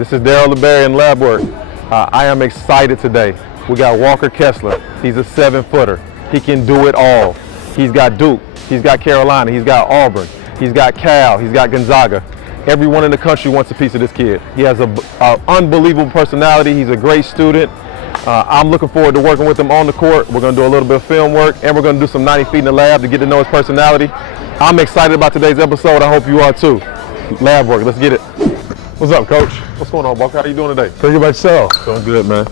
This is Darryl LaBarrie in LaBWork. I am excited today. We got Walker Kessler. He's a 7-footer. He can do it all. He's got Duke. He's got Carolina. He's got Auburn. He's got Cal. He's got Gonzaga. Everyone in the country wants a piece of this kid. He has an unbelievable personality. He's a great student. I'm looking forward to working with him on the court. We're going to do a little bit of film work, and we're going to do some 90 feet in the lab to get to know his personality. I'm excited about today's episode. I hope you are too. LaBWork, let's get it. What's up, Coach? What's going on, Walker? How are you doing today? Pretty good about yourself. Doing good, man.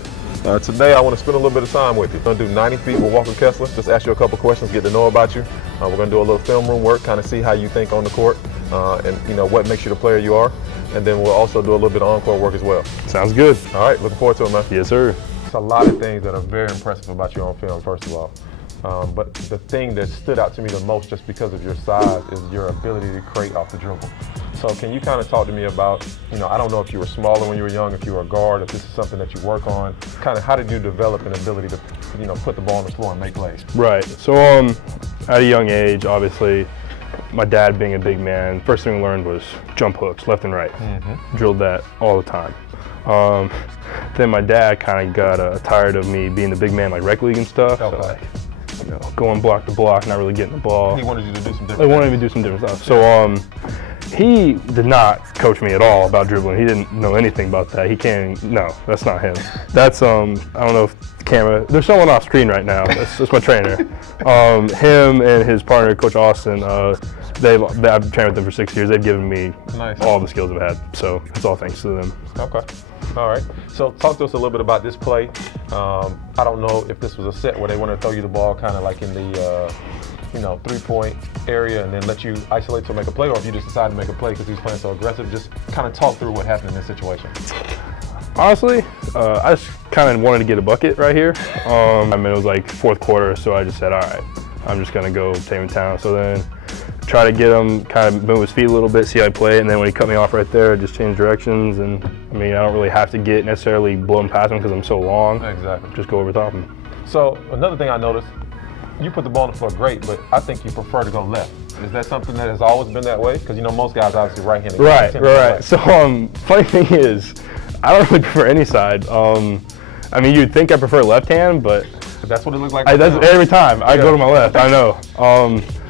Today I want to spend a little bit of time with you. We're going to do 90 feet with Walker Kessler. Just ask you a couple questions, get to know about you. We're going to do a little film room work, kind of see how you think on the court, and what makes you the player you are. And then we'll also do a little bit of on-court work as well. Sounds good. All right, looking forward to it, man. Yes, sir. There's a lot of things that are very impressive about you on film, first of all. But the thing that stood out to me the most, just because of your size, is your ability to create off the dribble. So can you kind of talk to me about, I don't know if you were smaller when you were young, if you were a guard, if this is something that you work on, kind of how did you develop an ability to, put the ball on the floor and make plays? Right. So at a young age, obviously, my dad being a big man, first thing we learned was jump hooks, left and right. Mm-hmm. Drilled that all the time. Then my dad kind of got tired of me being the big man, like rec league and stuff. Okay. So, going block to block, not really getting the ball. He wanted you to do some different things. He wanted me to do some different stuff. So he did not coach me at all about dribbling. He didn't know anything about that. No, that's not him. That's, I don't know if the camera, there's someone off screen right now. That's my trainer. Him and his partner, Coach Austin, I've trained with them for 6 years. They've given me all the skills I've had. So it's all thanks to them. Okay. All right. So talk to us a little bit about this play. I don't know if this was a set where they want to throw you the ball kind of like in the 3-point area and then let you isolate to make a play, or if you just decided to make a play because he was playing so aggressive. Just kind of talk through what happened in this situation. Honestly, I just kind of wanted to get a bucket right here. It was like fourth quarter, so I just said, all right, I'm just going to go take him down. So then try to get him, kind of move his feet a little bit, see how he played, and then when he cut me off right there, I just changed directions. And I don't really have to get necessarily blow him past him because I'm so long. Exactly. Just go over top him. So another thing I noticed, you put the ball on the floor great, but I think you prefer to go left. Is that something that has always been that way? Because most guys obviously right-handed. Right. So funny thing is, I don't really prefer any side. You'd think I prefer left hand, but that's what it looks like. That's every time I go to my left. I know.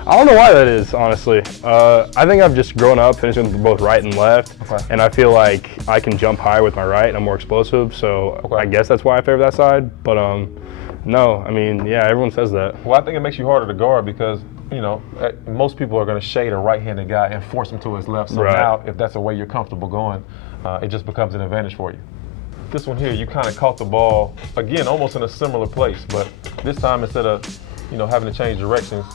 I don't know why that is, honestly. I think I've just grown up finishing with both right and left, and I feel like I can jump higher with my right and I'm more explosive, so I guess that's why I favor that side. But no, everyone says that. Well, I think it makes you harder to guard because, most people are going to shade a right-handed guy and force him to his left. So now, if that's the way you're comfortable going, it just becomes an advantage for you. This one here, you kind of caught the ball, again, almost in a similar place, but this time instead of, having to change directions,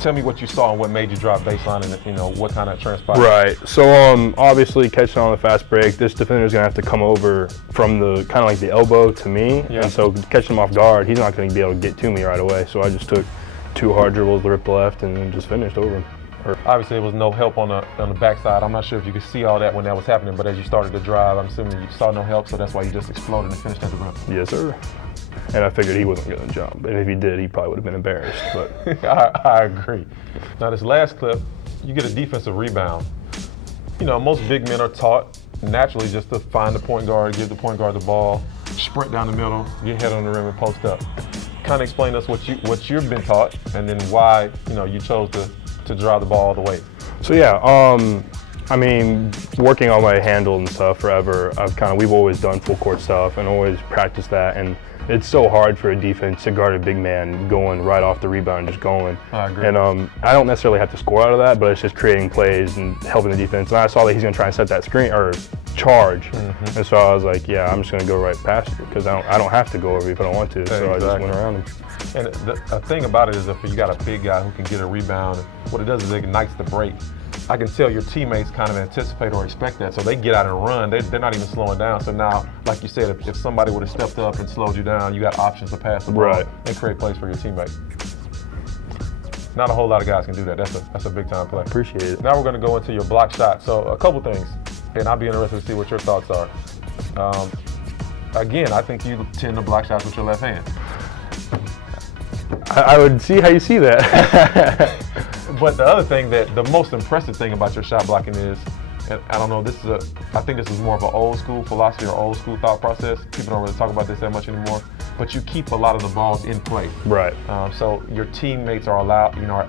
tell me what you saw and what made you drop baseline and, what kind of transpired. Right. So obviously catching on the fast break, this defender's going to have to come over from the kind of like the elbow to me. Yeah. And so catching him off guard, he's not going to be able to get to me right away. So I just took 2 hard dribbles, ripped left, and then just finished over him. Obviously, there was no help on the backside. I'm not sure if you could see all that when that was happening, but as you started to drive, I'm assuming you saw no help, so that's why you just exploded and finished at the rim. Yes, sir. And I figured he wasn't going to jump. And if he did, he probably would have been embarrassed. But I agree. Now, this last clip, you get a defensive rebound. Most big men are taught naturally just to find the point guard, give the point guard the ball, sprint down the middle, get head on the rim, and post up. Kind of explain to us what you've been taught, and then why you chose to drive the ball all the way. So working on my handle and stuff forever, we've always done full court stuff and always practiced that, and it's so hard for a defense to guard a big man going right off the rebound and just going. I agree. And I don't necessarily have to score out of that, but it's just creating plays and helping the defense. And I saw that he's going to try and set that screen or charge, and so I was like, I'm just going to go right past it because I don't have to go over you if I don't want to. So I just went around him. And the thing about it is if you got a big guy who can get a rebound, what it does is it ignites the break. I can tell your teammates kind of anticipate or expect that, so they get out and run. They're not even slowing down. So now, like you said, if somebody would have stepped up and slowed you down, you got options to pass the ball and create plays for your teammate. Not a whole lot of guys can do that. That's a big time play. Appreciate it. Now we're going to go into your block shot. So a couple things, and I'll be interested to see what your thoughts are. Again, I think you tend to block shots with your left hand. I would see how you see that. But the other thing, the most impressive thing about your shot blocking is and I don't know, I think this is more of an old school philosophy or old school thought process. People don't really talk about this that much anymore, but you keep a lot of the balls in play. Right. So your teammates are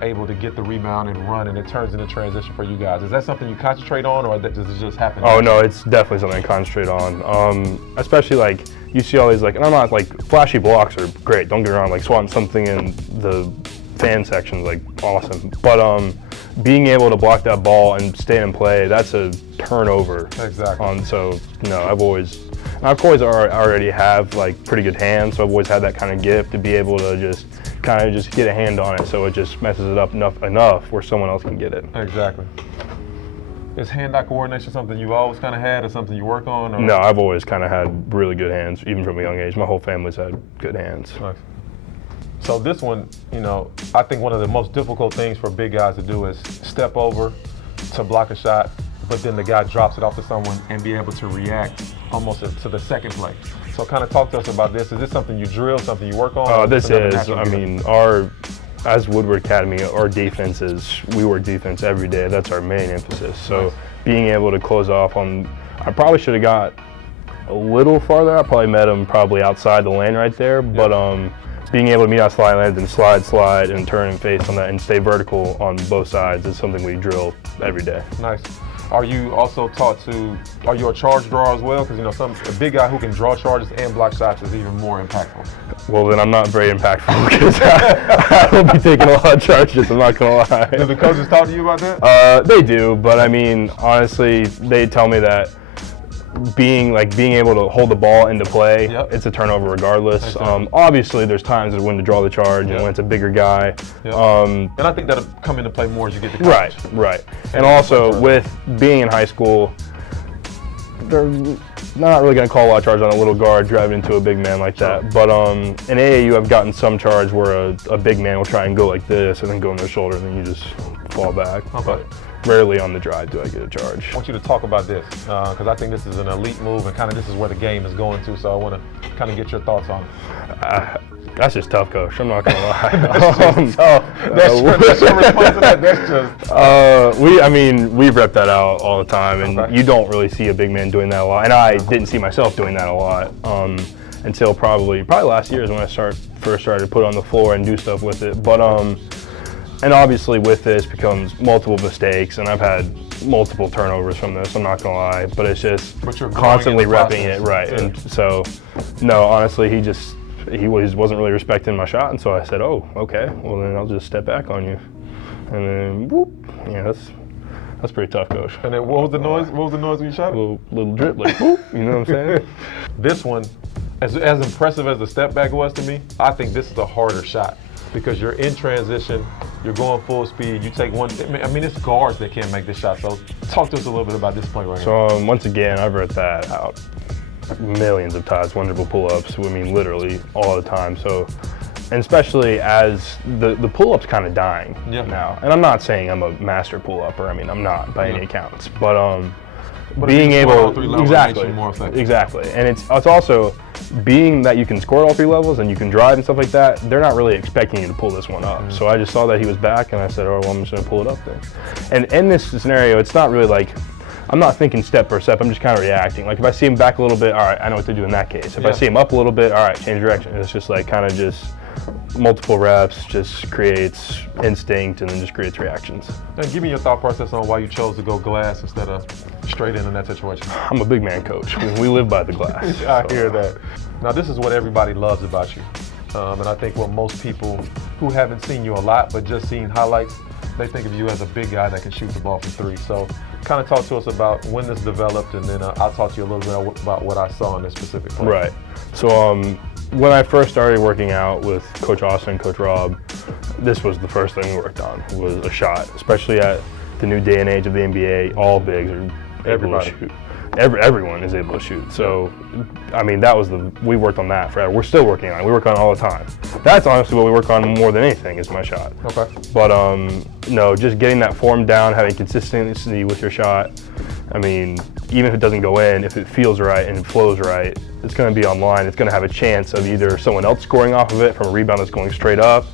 able to get the rebound and run, and it turns into transition for you guys. Is that something you concentrate on, or does it just happen? Oh no, it's definitely something I concentrate on. Especially like you see all these and I'm not like flashy blocks are great. Don't get me wrong, like swatting something in the fan section is like awesome, but being able to block that ball and stay in play, that's a turnover. Exactly. So I've always already have like pretty good hands, so I've always had that kind of gift to be able to just get a hand on it, so it just messes it up enough where someone else can get it. Exactly. Is hand-eye coordination something you've always kind of had, or something you work on? Or? No, I've always kind of had really good hands, even from a young age. My whole family's had good hands. Nice. So this one, I think one of the most difficult things for big guys to do is step over to block a shot, but then the guy drops it off to someone and be able to react almost to the second play. So kind of talk to us about this. Is this something you drill, something you work on? This is, as Woodward Academy, our defense we work defense every day. That's our main emphasis. So nice. Being able to close off I probably should have got a little farther. I probably met him outside the lane right there, but being able to meet out slide lanes and slide and turn and face on that and stay vertical on both sides is something we drill every day. Nice. Are you also are you a charge drawer as well? Because a big guy who can draw charges and block shots is even more impactful. Well, then I'm not very impactful because I will be taking a lot of charges, I'm not going to lie. Do the coaches talk to you about that? They do, but honestly, they tell me that being able to hold the ball into play, it's a turnover regardless. Exactly. Obviously, there's times when to draw the charge and when it's a bigger guy. And I think that'll come into play more as you get to college. Right. And also, with being in high school, they're not really going to call a lot of charge on a little guard driving into a big man like that. But in AAU, I've gotten some charge where a big man will try and go like this and then go on their shoulder, and then you just fall back. Okay. But rarely on the drive do I get a charge. I want you to talk about this because I think this is an elite move, and this is where the game is going to. So I want to get your thoughts on it. That's just tough, Coach. I'm not gonna lie. That's your response to that. That's just. We rep that out all the time, and you don't really see a big man doing that a lot. And I didn't see myself doing that a lot until probably last year is when I first started to put it on the floor and do stuff with it. But and obviously with this becomes multiple mistakes, and I've had multiple turnovers from this, I'm not gonna lie, but it's just constantly repping it, right? Yeah. And so, no, honestly, he wasn't really respecting my shot, and so I said, oh, okay, well then I'll just step back on you, and then whoop, that's pretty tough, Coach. And then what was the noise? What was the noise when you shot it? Little drip, like whoop, you know what I'm saying? This one, as impressive as the step back was to me, I think this is a harder shot because you're in transition. You're going full speed. You take one. It's guards that can't make this shot. So talk to us a little bit about this play right here. So once again, I've read that out millions of times. Wonderful pull-ups. Literally all the time. So, and especially as the pull-up's kind of dying now. And I'm not saying I'm a master pull-upper. I'm not by any accounts. But being able exactly, and it's also being that you can score at all three levels and you can drive and stuff like that. They're not really expecting you to pull this one up. So I just saw that he was back, and I said, oh, well, I'm just going to pull it up then. And in this scenario, it's not really like I'm not thinking step per step. I'm just kind of reacting. Like if I see him back a little bit, all right, I know what to do in that case. If I see him up a little bit, all right, change direction. It's just like kind of just multiple reps, just creates instinct and then just creates reactions. And give me your thought process on why you chose to go glass instead of straight in that situation. I'm a big man coach. We live by the glass. I hear that. Now this is what everybody loves about you. And I think what most people who haven't seen you a lot but just seen highlights, they think of you as a big guy that can shoot the ball from three. So kind of talk to us about when this developed, and then I'll talk to you a little bit about what I saw in this specific play. Right. So when I first started working out with Coach Austin and Coach Rob, this was the first thing we worked on, was a shot, especially at the new day and age of the NBA. All bigs are able to shoot. Everyone is able to shoot. So, we worked on that forever. We're still working on it. We work on it all the time. That's honestly what we work on more than anything is my shot. Okay. But no, just getting that form down, having consistency with your shot. Even if it doesn't go in, if it feels right and it flows right, it's going to be online. It's going to have a chance of either someone else scoring off of it from a rebound that's going straight up,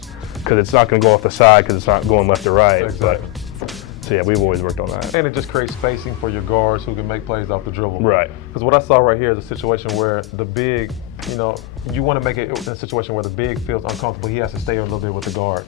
because it's not going to go off the side because it's not going left or right. Exactly. So yeah, we've always worked on that. And it just creates spacing for your guards who can make plays off the dribble. Right. Because what I saw right here is a situation where the big, you want to make it in a situation where the big feels uncomfortable. He has to stay a little bit with the guard.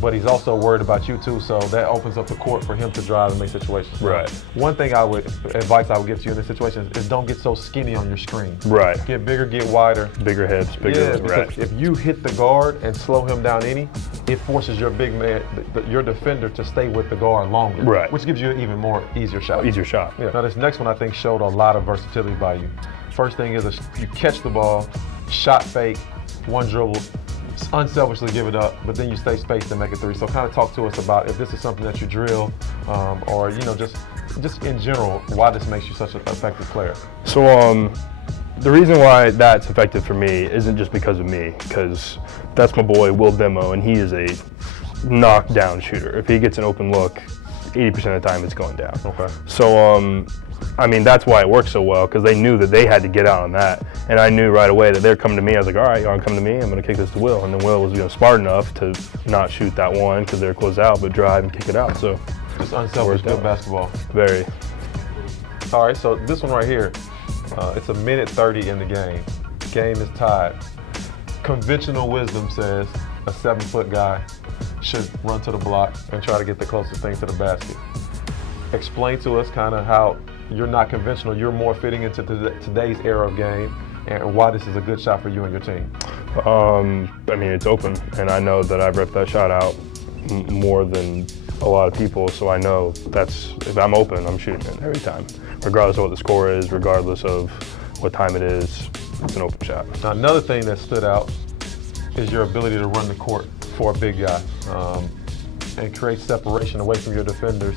But he's also worried about you too, so that opens up the court for him to drive and make situations. Right. One thing advice I would give to you in this situation is don't get so skinny on your screen. Right. Get bigger, get wider. Bigger hips, bigger. Yeah, because right. if you hit the guard and slow him down it forces your big man, your defender, to stay with the guard longer. Right. Which gives you an even easier shot. Easier shot. Yeah. Now this next one I think showed a lot of versatility by you. First thing is you catch the ball, shot fake, one dribble, unselfishly give it up, but then you stay spaced and make it three. So kind of talk to us about if this is something that you drill, or just in general, why this makes you such an effective player. So the reason why that's effective for me isn't just because of me, because that's my boy Will Bimmo, and he is a knockdown shooter. If he gets an open look, 80% of the time it's going down. Okay. So that's why it works so well, because they knew that they had to get out on that, and I knew right away that they're coming to me. I was like, all right, y'all come to me, I'm going to kick this to Will, and then Will was smart enough to not shoot that one because they're closed out, but drive and kick it out. So just unselfish, good basketball. Very. All right, so this one right here, it's a minute 30 in the game. Game is tied. Conventional wisdom says a 7-foot guy should run to the block and try to get the closest thing to the basket. Explain to us kind of how you're not conventional, you're more fitting into today's era of game, and why this is a good shot for you and your team. It's open, and I know that I've ripped that shot out more than a lot of people, so I know if I'm open, I'm shooting it every time, regardless of what the score is, regardless of what time it is. It's an open shot. Now, another thing that stood out is your ability to run the court for a big guy and create separation away from your defenders.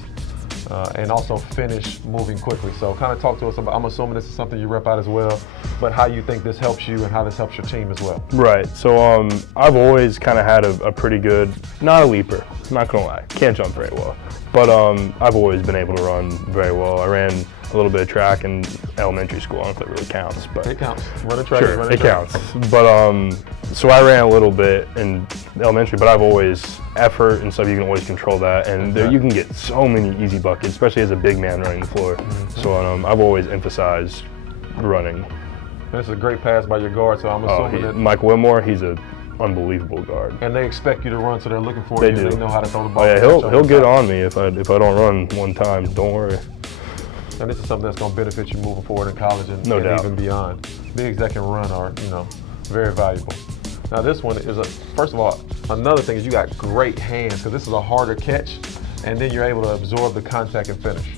And also finish moving quickly. So kind of talk to us about, I'm assuming this is something you rep out as well, but how you think this helps you and how this helps your team as well. Right, so I've always kind of had a pretty good, not a leaper, I'm not gonna lie, can't jump very well, but I've always been able to run very well. I ran a little bit of track in elementary school. I don't know if it really counts, but it counts. Running track, sure, it counts. But so I ran a little bit in elementary, but I've always effort and stuff. You can always control that, and you can get so many easy buckets, especially as a big man running the floor. Mm-hmm. So I've always emphasized running. This is a great pass by your guard. So I'm assuming that Mike Whitmore, he's an unbelievable guard. And they expect you to run, so they're looking for you. They know how to throw the ball. Oh yeah, he'll get on me if I don't run one time. Don't worry. And this is something that's going to benefit you moving forward in college and even beyond. Bigs that can run are, very valuable. Now this one is first of all, another thing is you got great hands, because this is a harder catch, and then you're able to absorb the contact and finish.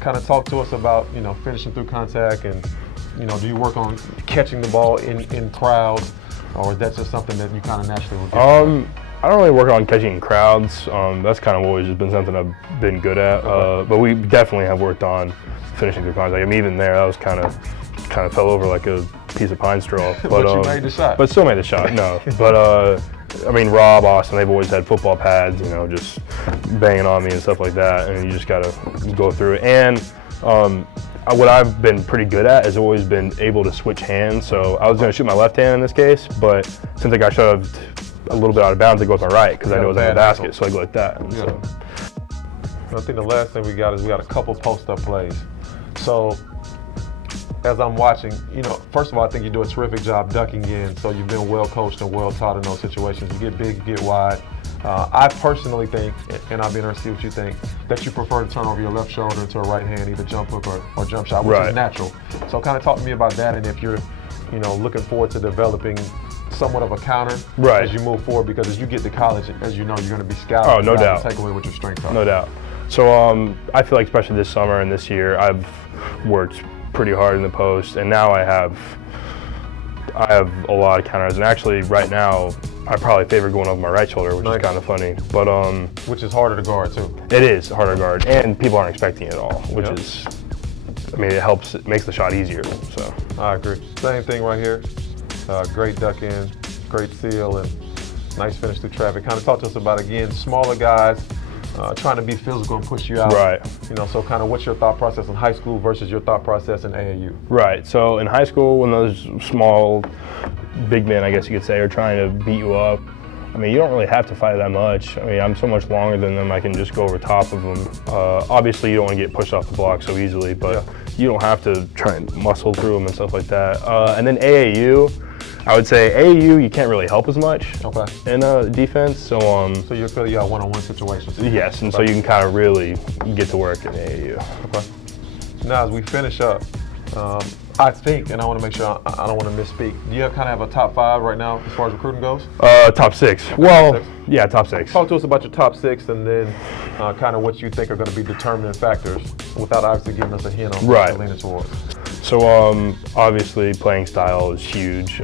Kind of talk to us about, finishing through contact, and, do you work on catching the ball in crowds, or is that just something that you kind of naturally will get? I don't really work on catching in crowds. That's kind of always just been something I've been good at. But we definitely have worked on finishing through contact. Even there, that was kind of fell over like a piece of pine straw. But you made the shot. But still made the shot. No. But Rob, Austin, they've always had football pads. Just banging on me and stuff like that. And you just gotta go through it. And what I've been pretty good at has always been able to switch hands. So I was gonna shoot my left hand in this case, but since I got shoved a little bit out of bounds, I go with my right because I know it was in the basket, so I go like that. So. I think the last thing we got a couple post-up plays. So as I'm watching, first of all, I think you do a terrific job ducking in, so you've been well coached and well taught in those situations. You get big, you get wide. I personally think, and I'll be interested to see what you think, that you prefer to turn over your left shoulder into a right hand, either jump hook or jump shot, which is natural. So kind of talk to me about that, and if you're, looking forward to developing somewhat of a counter as you move forward, because as you get to college, as you know, you're going to be scouted. Oh, no doubt. To take away what your strengths are. No doubt. So I feel like especially this summer and this year, I've worked pretty hard in the post, and now I have a lot of counters. And actually, right now, I probably favor going over my right shoulder, which is kind of funny. But which is harder to guard too. It is harder to guard, and people aren't expecting it at all, which is, it helps. It makes the shot easier. So I agree. Same thing right here. Great duck in, great seal, and nice finish through traffic. Kind of talk to us about, again, smaller guys trying to be physical and push you out. Right. So kind of what's your thought process in high school versus your thought process in AAU? Right. So in high school, when those small big men, I guess you could say, are trying to beat you up, I mean, you don't really have to fight that much. I mean, I'm so much longer than them, I can just go over top of them. Obviously, you don't want to get pushed off the block so easily, but you don't have to try and muscle through them and stuff like that. And then AAU, I would say AAU, you can't really help as much in defense. So so you feel you got one-on-one situations? Yes, and so you can kind of really get to work in AAU. Okay. Now, as we finish up, I think, and I want to make sure I don't want to misspeak, do you kind of have a top 5 right now as far as recruiting goes? Top 6. Well, yeah, top 6. Talk to us about your top 6 and then kind of what you think are going to be determining factors without obviously giving us a hint on what you're leaning towards. So obviously playing style is huge.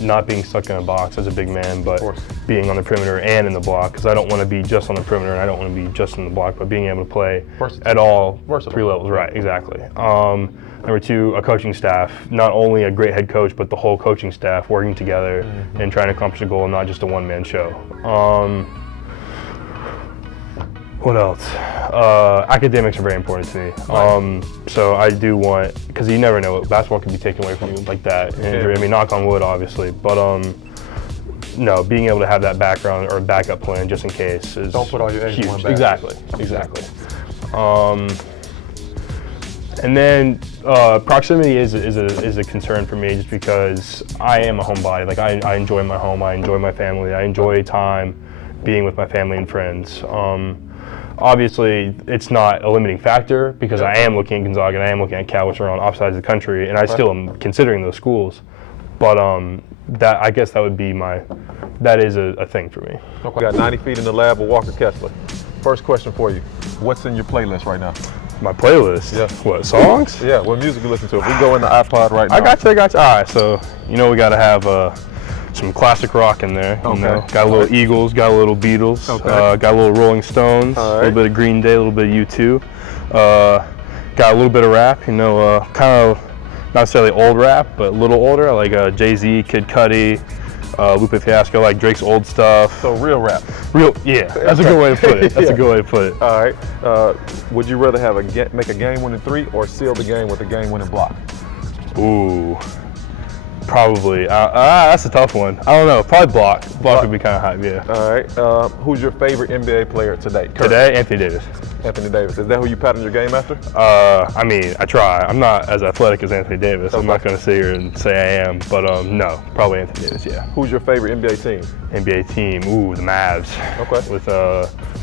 Not being stuck in a box as a big man, but being on the perimeter and in the block, because I don't want to be just on the perimeter and I don't want to be just in the block, but being able to play at all 3 levels. Right, exactly. Number 2, a coaching staff. Not only a great head coach, but the whole coaching staff working together and trying to accomplish a goal, and not just a one-man show. What else? Academics are very important to me. So I do want, because you never know, basketball can be taken away from you like that. Injury. I mean, knock on wood, obviously, but no, being able to have that background or backup plan just in case is don't put all your eggs in one basket. Exactly. And then proximity is a concern for me, just because I am a homebody. Like I enjoy my home, I enjoy my family, I enjoy time being with my family and friends. Obviously, it's not a limiting factor, because I am looking at Gonzaga and I am looking at Cal, which are on opposite sides of the country, and I still am considering those schools. But that, I guess that would be that is a thing for me. Okay. We got 90 feet in the lab with Walker Kessler. First question for you. What's in your playlist right now? My playlist? Yeah. What, songs? Yeah, what music you listen to? If we go in the iPod right now. I got you. All right, so we got to have some classic rock in there. Okay. Got a little Eagles, got a little Beatles, got a little Rolling Stones, a little bit of Green Day, a little bit of U2. Got a little bit of rap, kind of not necessarily old rap, but a little older. I like Jay-Z, Kid Cudi, Lupe Fiasco, like Drake's old stuff. So real rap. Yeah, that's a good way to put it. That's a good way to put it. All right. Would you rather have make a game-winning 3 or seal the game with a game-winning block? Ooh. Probably. That's a tough one. I don't know. Probably block. Block would be kind of hype, yeah. All right. Who's your favorite NBA player today? Today, Anthony Davis. Anthony Davis. Is that who you pattern your game after? I mean, I try. I'm not as athletic as Anthony Davis. I'm not going to sit here and say I am, but no, probably Anthony Davis, yeah. Who's your favorite NBA team? NBA team, ooh, the Mavs. Okay. With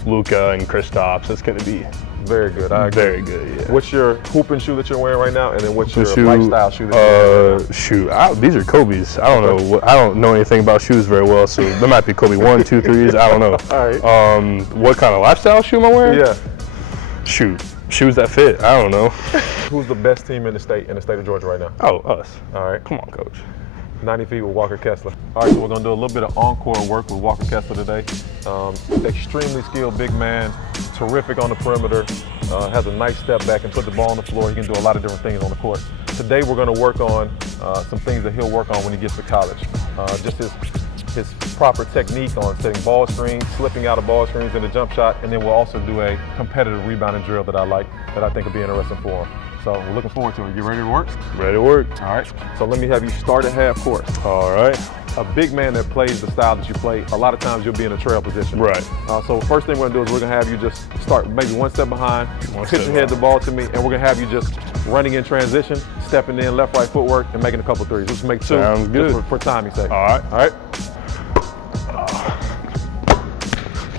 Luka and Kristaps. That's going to be very good. I agree. Very good, yeah. What's your hooping shoe that you're wearing right now, and then what's your lifestyle shoe that you're wearing right now? These are Kobe's. I don't know. I don't know anything about shoes very well, so there might be Kobe 1, 2, 3s. I don't know. All right. What kind of lifestyle shoe am I wearing? Yeah. Shoes that fit. I don't know. Who's the best team in the state of Georgia right now? Oh, us. All right. Come on, coach. 90 feet with Walker Kessler. All right, so we're gonna do a little bit of encore work with Walker Kessler today. Extremely skilled big man, terrific on the perimeter, has a nice step back and put the ball on the floor. He can do a lot of different things on the court. Today we're gonna work on some things that he'll work on when he gets to college. Just his proper technique on setting ball screens, slipping out of ball screens in the jump shot, and then we'll also do a competitive rebounding drill that I think will be interesting for him. So we're looking forward to it. You ready to work? Ready to work. All right. So let me have you start at half court. All right. A big man that plays the style that you play, a lot of times you'll be in a trail position. Right. So first thing we're gonna do is we're gonna have you just start maybe one step behind, pitch and head the ball to me, and we're gonna have you just running in transition, stepping in, left, right footwork, and making a couple threes. Let's make 2. Sounds good. For timing's sake. All right. All right.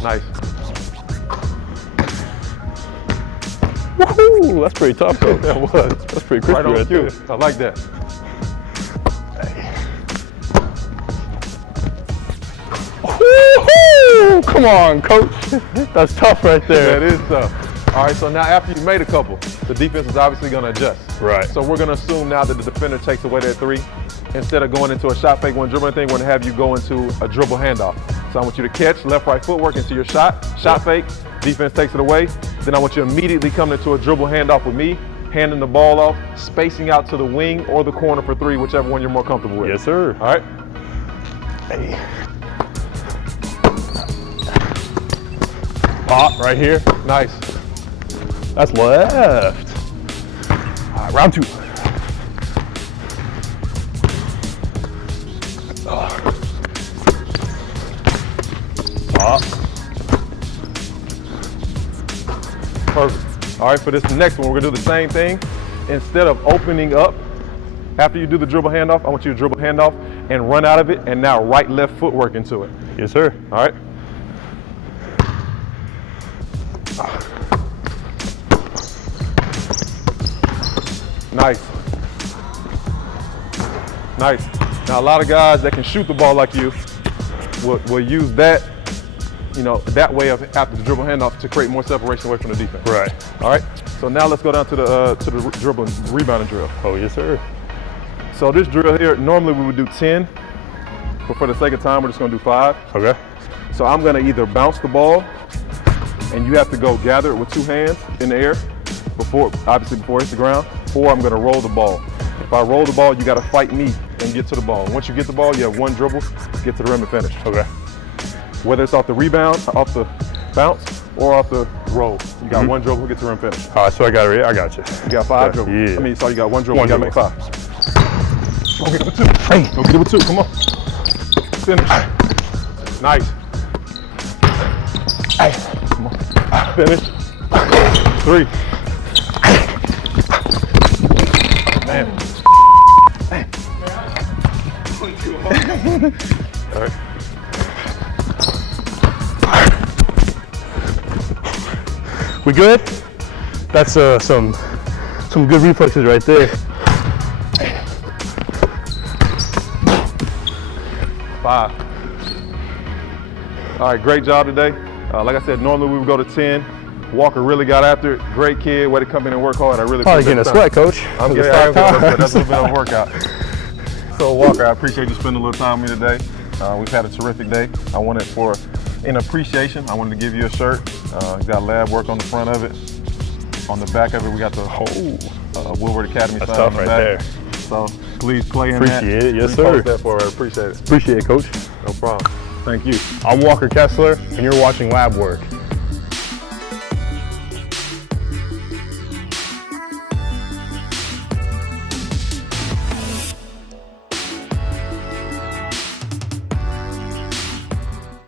Nice. Woohoo! That's pretty tough, though. That was. That's pretty crispy right there. I like that. Woohoo! Come on, coach. That's tough right there. That is tough. All right, so now after you made a couple, the defense is obviously going to adjust. Right. So we're going to assume now that the defender takes away that 3. Instead of going into a shot fake, one dribbling thing, we're going to have you go into a dribble handoff. So I want you to catch left, right footwork into your shot fake, defense takes it away. Then I want you to immediately come into a dribble handoff with me, handing the ball off, spacing out to the wing or the corner for 3, whichever one you're more comfortable with. Yes, sir. All right. Hey. Pop right here. Nice. That's left. All right, round 2. All right, for this next one, we're gonna do the same thing. Instead of opening up, after you do the dribble handoff, I want you to dribble handoff and run out of it, and now right, left footwork into it. Yes, sir. All right. Nice. Nice. Now, a lot of guys that can shoot the ball like you will use that, that way of after the dribble handoff to create more separation away from the defense. Right. All right. So now let's go down to the dribble rebounding drill. Oh, yes, sir. So this drill here, normally we would do 10, but for the sake of time, we're just gonna do 5. Okay. So I'm gonna either bounce the ball, and you have to go gather it with 2 hands in the air, before it hits the ground, or I'm gonna roll the ball. If I roll the ball, you gotta fight me and get to the ball. And once you get the ball, you have 1 dribble, get to the rim and finish. Okay. Whether it's off the rebound, off the bounce, or off the roll, you got 1 dribble, get to the rim, finish. All right, so I got you. You got 5 dribbles. Yeah. I mean, so you got 1 dribble, One you gotta dribble. make 5. Go get it with 2. Hey, go get it with 2, come on. Finish. Nice. Hey, come on. Finish. 3. Man. Hey. All right. We good? That's some good reflexes right there. 5. All right, great job today. Like I said, normally we would go to 10. Walker really got after it. Great kid, way to come in and work hard. I really Probably appreciate getting a sweat, Coach. I'm getting a sweat. That's a little bit of a workout. So Walker, I appreciate you spending a little time with me today. We've had a terrific day. I wanted in appreciation, I wanted to give you a shirt. It's got LaBWork on the front of it. On the back of it, we got the Woodward Academy sign on the right back. there. So please play in that. Appreciate it, yes, Repost sir. that for her. Appreciate it. Appreciate it, Coach. No problem. Thank you. I'm Walker Kessler, and you're watching LaBWork.